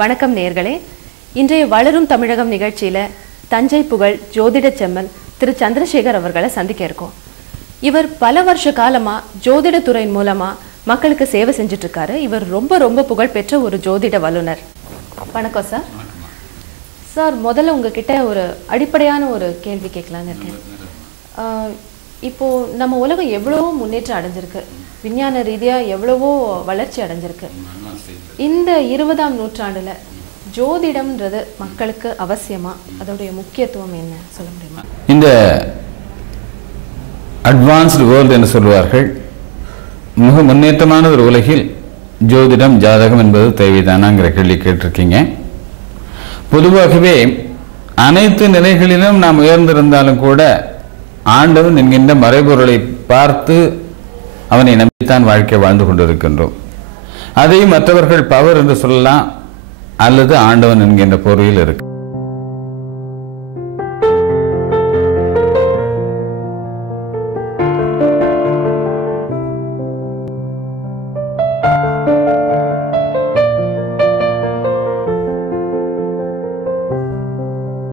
வணக்கம் நேயர்களே. இன்றைய வளரும் தமிழகம் நிகழ்ச்சியில தஞ்சை புகழ் ஜோதிட செம்மல் திரு சந்திரசேகர் அவர்களை சந்திக்க இருக்கோம். இவர் பல வருஷ காலமா ஜோதிட துறையின் மூலமா மக்களுக்கு சேவை செஞ்சுட்டு இருக்காரு. இவர் ரொம்ப புகழ்பெற்ற ஒரு ஜோதிட வல்லுனர். வணக்கம் சார். சார், முதல்ல உங்ககிட்ட ஒரு அடிப்படையான ஒரு கேள்வி கேட்கலான்னு இருக்கேன். இப்போ நம்ம உலகம் எவ்வளவோ முன்னேற்றம் அடைஞ்சிருக்கு, விஞ்ஞான ரீதியா எவ்வளவோ வளர்ச்சி அடைஞ்சிருக்கு. இந்த 20ஆம் நூற்றாண்டுல ஜோதிடம்ன்றது மக்களுக்கு அவசியமா? அதோடைய முக்கியத்துவம் என்ன சொல்ல முடியுமா? இந்த அட்வான்ஸ்டு வேர்ல்டு என்று சொல்வார்கள், மிக முன்னேற்றமான ஒரு உலகில் ஜோதிடம் ஜாதகம் என்பது தேவைதானாங்கிற கேள்வி கேட்டிருக்கீங்க. பொதுவாகவே அனைத்து நிலைகளிலும் நாம் உயர்ந்திருந்தாலும் கூட ஆண்டவன் என்கின்ற மறைபொருளை பார்த்து அவனை நம்பித்தான் வாழ்க்கை வாழ்ந்து கொண்டிருக்கின்றோம். அதை மற்றவர்கள் பவர் என்று சொல்லலாம், அல்லது ஆண்டவன் என்கின்ற பொருளில் இருக்கு.